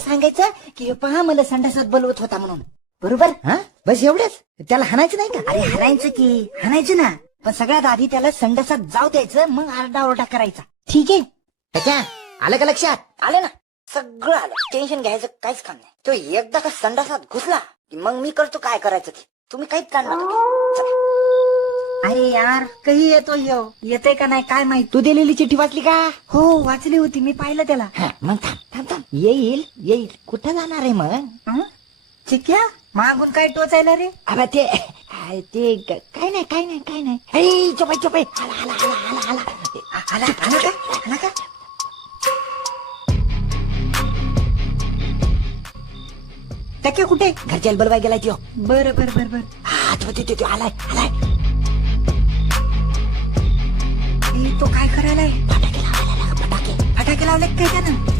सांगायचं की हे पहा मला संडासात बोलवत होता म्हणून. बरोबर? हा बस एवढंच. त्याला हाणायचं नाही का? अरे हाणायचं की हाणायचं ना, पण सगळ्यात आधी त्याला संडासात जाऊ द्यायचं, मग आरडाओरडा करायचा. ठीक आहे? त्याच्या आलं का लक्षात? आलं ना, सगळं आलं. टेन्शन घ्यायचं काहीच काम नाही. तो एकदा का संडासात घुसला की मग मी करतो काय करायचं ते. तुम्ही काहीच काढणार नाही. अरे यार काही येतो येतोय का नाही काय माहित. तू दिलेली चिठ्ठी वाचली का? हो वाचली होती मी, पाहिलं त्याला. हा, मग थांब थांब थांब. येईल येईल. कुठं जाणार आहे मग? हं? चिक्या मागून काय टोचायला रे? अबे ते काय नाही काय नाही काय नाही. अरे चोपाय चोपाय. आला आला आला आला आला. आला आला का आला का? टक्के कुठे? घरच्या बलवाय गेलाय त्यो. बर बर बर बर. हा तो आलाय आलाय. तो काय करायलाय? फटाके लावायला लागा, फटाके. फटाके लावले काय त्यानं?